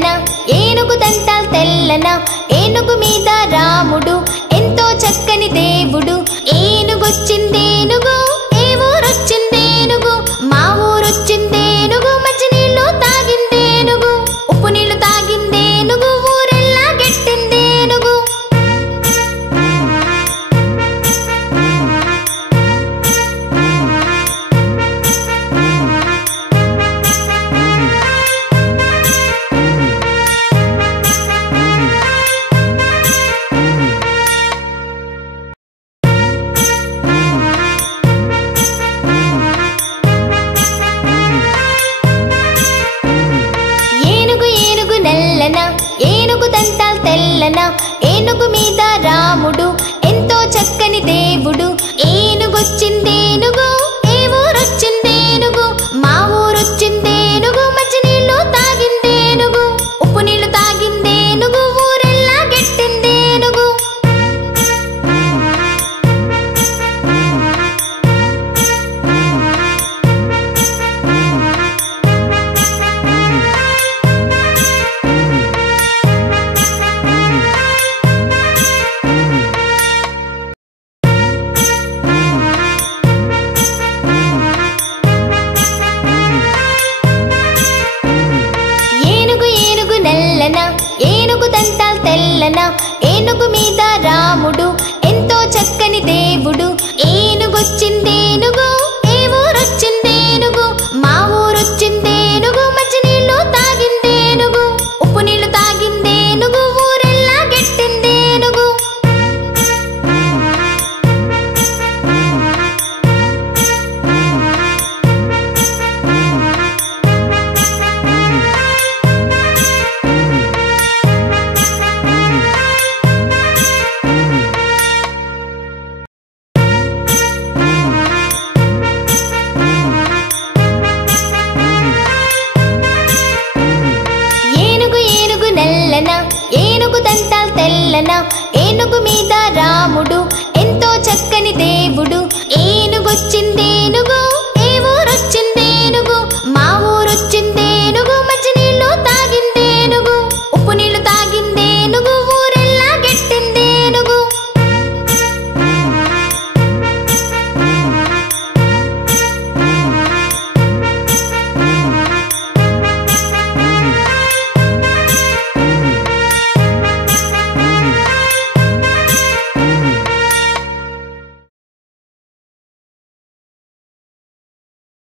నల్లన ఏనుగు దంతాల్ తెల్లన ఏనుగు మీద రాముడు ఎంతో చక్కని దేవుడు ఏనుగొచ్చిందేనుగు ఏ ఊరొచ్చిందేనుగు మా ఊరొచ్చిందేనుగు మంచినీళ్ళు తాగిందేనుగు ఉప్పు నీళ్లు తాగిందేనుగు ఊరెల్లా గెట్టిందేనుగు ఏనుగు దంతాల్ తెల్లన ఏనుగు మీద రాముడు ఎంతో చక్కని దేవుడు ఏనుగొచ్చిందేనుగు ఏ ఊరొచ్చిందేనుగు మా ఊరొచ్చిందేనుగు మంచినీళ్ళు తాగిందేనుగు ఉప్పు నీళ్లు తాగిందేనుగు ఊరెల్లా గెట్టిందేనుగు ఏనుగు దంతాల్ తెల్లన ఏనుగు మీద రాముడు ఎంతో చక్కని దేవుడు ఏనుగొచ్చిందేనుగు ఏ ఊరొచ్చిందేనుగు మా ఊరొచ్చిందేనుగు మంచినీళ్ళు తాగిందేనుగు ఉప్పు నీళ్లు తాగిందేనుగు ఊరెల్లా గెట్టిందేనుగు ఏనుగు దంతాల్ తెల్లన ఏనుగు మీద రాముడు ఎంతో చక్కని దేవుడు ఏనుగొచ్చిందేనుగు